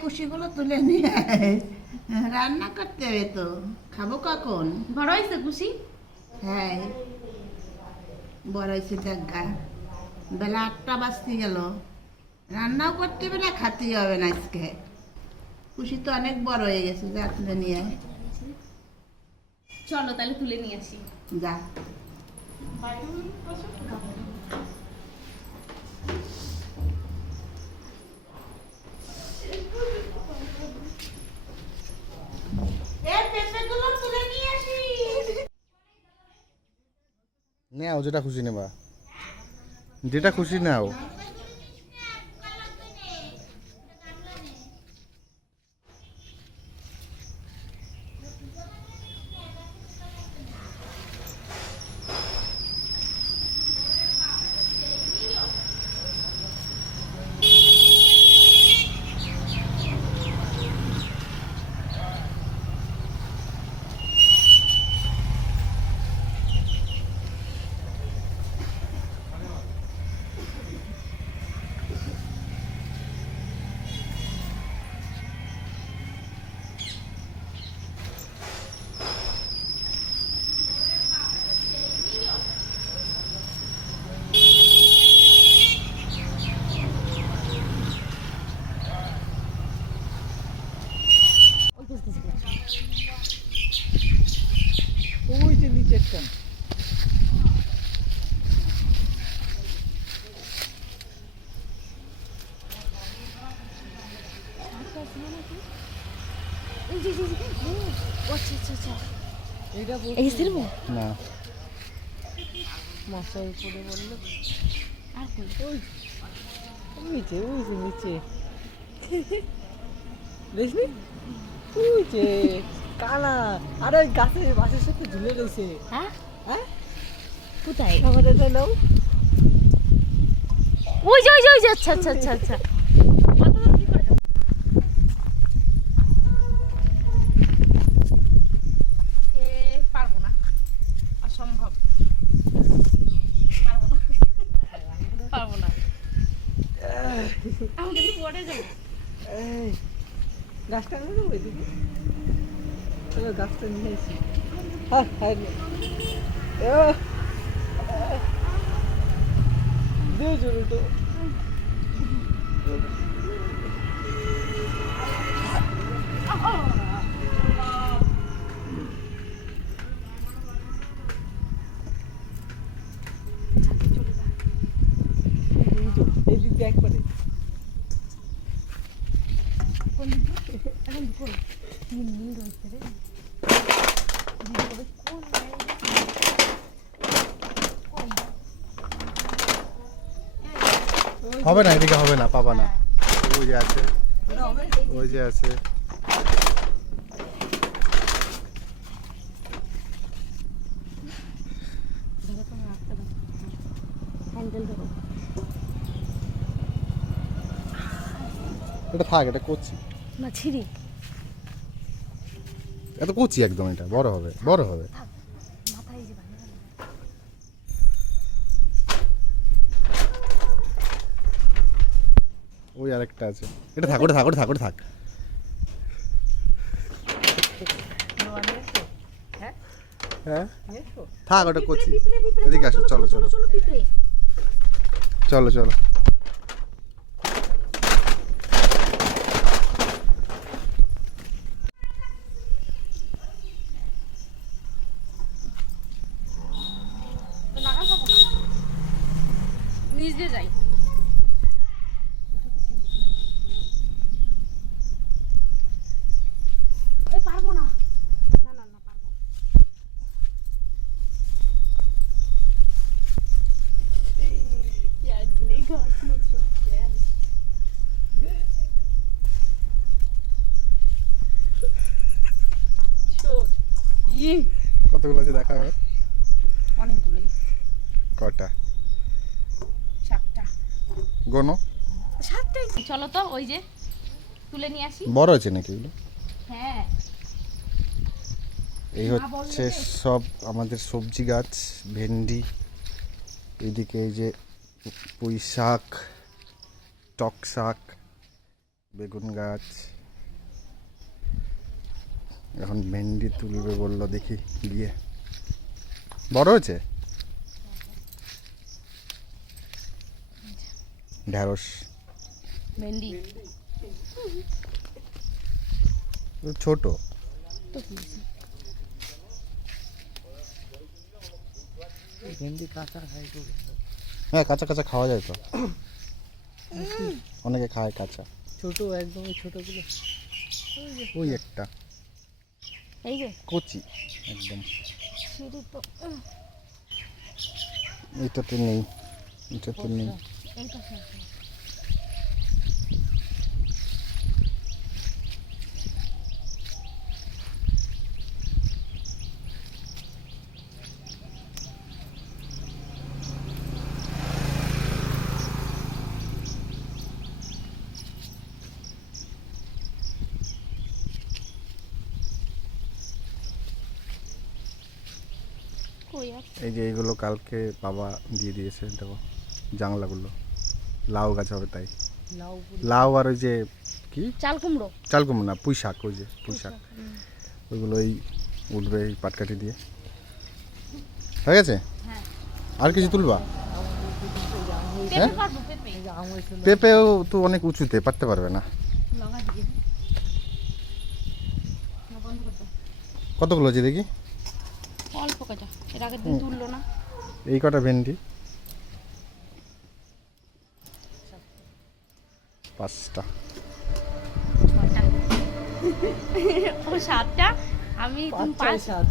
কুশিগুলো তুলে নিয়ে আয়। রান্না করতে হবে তো, খাবো কখন? বড় হয়েছে খুশি? হ্যাঁ, বড় হয়েছে দেখা, বেলা 8টা বাজতে গেল, রান্নাও করতে হবে না, খাতেই হবে না আজকে। খুশি তো অনেক বড় হয়ে গেছে, যা তুলে নিয়ে আয়। চলো তাহলে তুলে নিয়ে আসি। যা। নাও যেটা খুশি নেবা, যেটা খুশি নাও। ওই যে নিচেরটা। এইটা না মশাই করে বললো আর কই? নিচে ওই যে নিচে দেখলি ওই যে কানা আর ওই গাছের বাসের সাথে ঝুলে রয়েছে। হ্যাঁ হ্যাঁ কোথায়? আমাদের নাও ওই যে আচ্ছা আচ্ছা আচ্ছা আচ্ছা। পারবো না, অসম্ভব, পারবো না। আমি কিন্তু পড়ে যাবো। এই গাছটা আনবে না ওইদিকে, চলো গাছটা নিয়ে আসি। হ্যাঁ হ্যাঁ দিয়ে চলো তো। এই দিক দিয়ে একবারে হবে না, এদিকে হবে না, পাবা না। ওই যে আছে, ওই যে আছে। এটা থাক, এটা কচি, না ছিড়ি এত কচি একদম, এটা বড় হবে, বড় হবে। মাথায় যে ভাঙে ওই আরেকটা আছে, এটা থাক, ওটা থাক, ওটা থাক, ওটা থাক। হ্যাঁ থাক, ওটা কচি। এদিকে আসো, চলো চলো পিঁপড়ে। চলো চলো। নিচ দিয়ে যাই। এই পারবো না, না না না পারবো। কতগুলো আছে দেখা হয়? অনেকগুলোই, কটা? 7টা। গোনো। 7টাই। চলো তো ওই যে তুলে নিয়ে আসি। বড় আছে নাকি এগুলো? হ্যাঁ এই হচ্ছে সব আমাদের সবজি গাছ, ভেন্ডি, এদিকে এই যে পুঁই শাক, টক শাক, বেগুন গাছ। এখন ভেন্ডি তুলবে বললো, দেখি গিয়ে। বড় হয়েছে। ঢ্যাঁড়স ভেন্ডি ছোট। তো কি হয়েছে? ভেন্ডি কাঁচা খাই তো। হ্যাঁ, কাঁচা কাঁচা খাওয়া যায় তো, অনেকে খায় কাঁচা। ছোট একদমই ছোটগুলো। ওই একটা এই যে কচি একদম। সিঁড়ি তো এটাতে নেই, এটাতে নেই। এই পাশে আছে। কই আছে? এই যে এইগুলো কালকে বাবা দিয়ে দিয়েছে, দেখো জাংলাগুলো। লাউ গাছ হবে তাই। লাউ লাউ আর ওই যে কি চাল কুমড়ো। চাল কুমড়ো না, পুঁই শাক, ওই যে পুঁই শাক, ওইগুলোই উঠবে এই পাটকাঠি দিয়ে। হয়ে গেছে? হ্যাঁ। আর কিছু তুলবা? পেঁপে পারবো, পেঁপে আম হয়েছিল। পেঁপেও তো অনেক উঁচুতে, পারতে পারবে না। লগা দিয়ে না, বন্ধ করে দাও। কতগুলো আছে দেখি? অল্প কাটা, এর আগের দিন তুললো না। এই কটা ভেন্ডি, 5টা। 6টা ও 7টা, আমি তুমি 5। 5 6 7